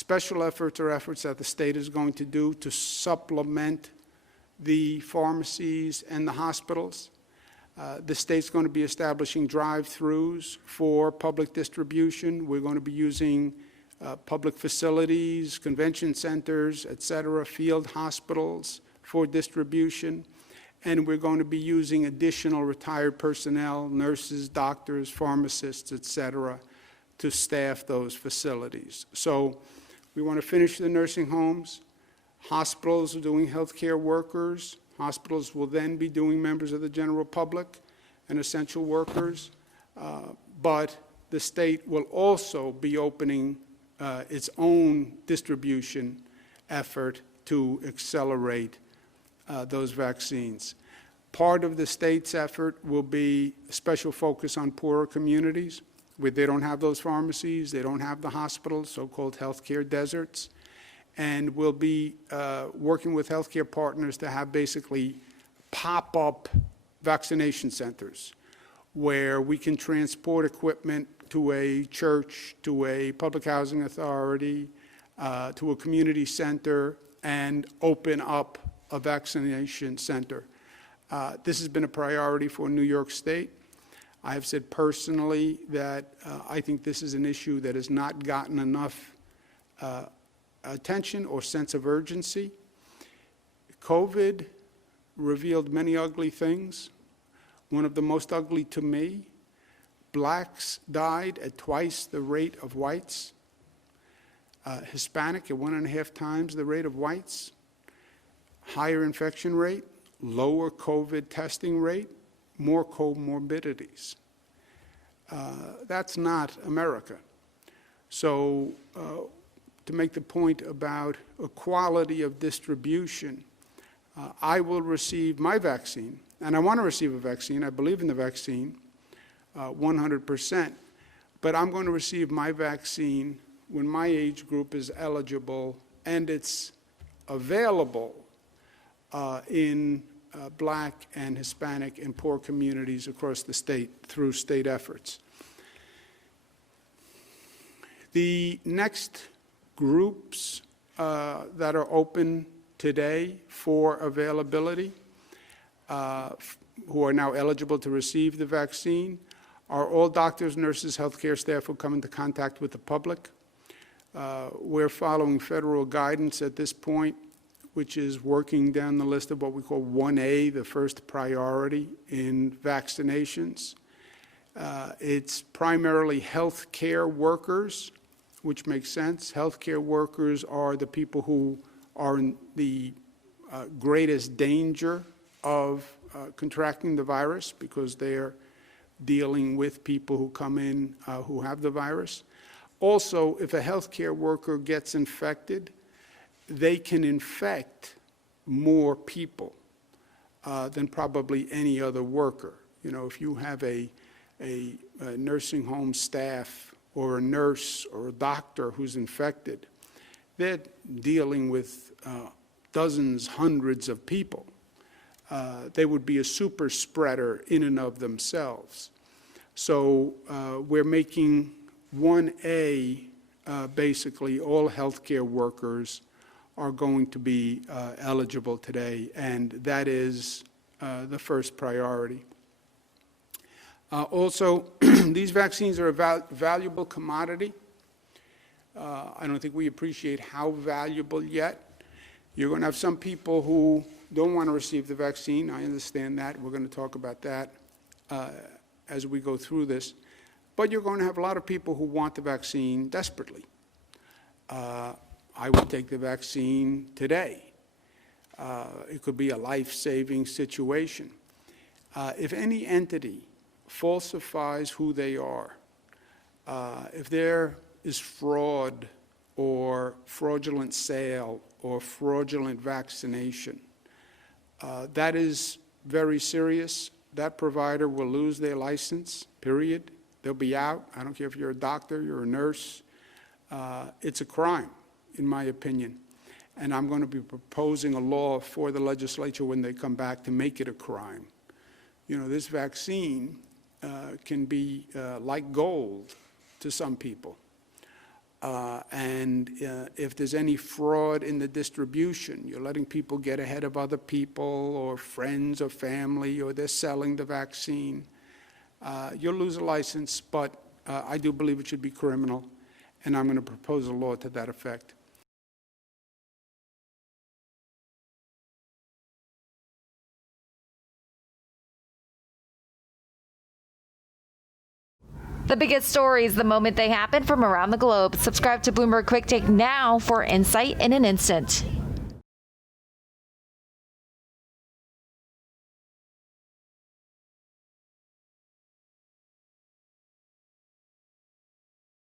Special efforts are efforts that the state is going to do to supplement the pharmacies and the hospitals. The state's going to be establishing drive-throughs for public distribution. We're going to be using public facilities, convention centers, et cetera, field hospitals for distribution. And we're going to be using additional retired personnel, nurses, doctors, pharmacists, et cetera, to staff those facilities. So we want to finish the nursing homes. Hospitals are doing healthcare workers. Hospitals will then be doing members of the general public and essential workers. But the state will also be opening its own distribution effort to accelerate those vaccines. Part of the state's effort will be a special focus on poorer communities where they don't have those pharmacies, they don't have the hospitals, so-called healthcare deserts. And we'll be working with healthcare partners to have basically pop-up vaccination centers where we can transport equipment to a church, to a public housing authority, to a community center, and open up a vaccination center. This has been a priority for New York State. I have said personally that I think this is an issue that has not gotten enough attention or sense of urgency. COVID revealed many ugly things. One of the most ugly to me, blacks died at twice the rate of whites. Hispanic at 1.5 times the rate of whites. Higher infection rate, lower COVID testing rate, more comorbidities. That's not America. So to make the point about equality of distribution, I will receive my vaccine, and I want to receive a vaccine. I believe in the vaccine 100%, but I'm going to receive my vaccine when my age group is eligible and it's available in black and Hispanic and poor communities across the state through state efforts. The next groups that are open today for availability, who are now eligible to receive the vaccine, are all doctors, nurses, healthcare staff who come into contact with the public. We're following federal guidance at this point, which is working down the list of what we call 1A, the first priority in vaccinations. It's primarily healthcare workers, which makes sense. Healthcare workers are the people who are in the greatest danger of contracting the virus because they're dealing with people who come in who have the virus. Also, if a healthcare worker gets infected, they can infect more people than probably any other worker. You know, if you have a nursing home staff or a nurse or a doctor who's infected, they're dealing with dozens, hundreds of people. They would be a super spreader in and of themselves. So we're making 1A, basically all healthcare workers are going to be eligible today, and that is the first priority. Also, these vaccines are a valuable commodity. I don't think we appreciate how valuable yet. You're going to have some people who don't want to receive the vaccine. I understand that. We're going to talk about that as we go through this. But you're going to have a lot of people who want the vaccine desperately. I would take the vaccine today. It could be a life-saving situation. If any entity falsifies who they are, if there is fraud or fraudulent sale or fraudulent vaccination, that is very serious. That provider will lose their license, period. They'll be out. I don't care if you're a doctor, you're a nurse. It's a crime, in my opinion. And I'm going to be proposing a law for the legislature when they come back to make it a crime. You know, this vaccine can be like gold to some people. And if there's any fraud in the distribution, you're letting people get ahead of other people or friends or family, or they're selling the vaccine, you'll lose a license. But I do believe it should be criminal, and I'm going to propose a law to that effect. The biggest stories the moment they happen from around the globe. Subscribe to Bloomberg Quick Take now for insight in an instant.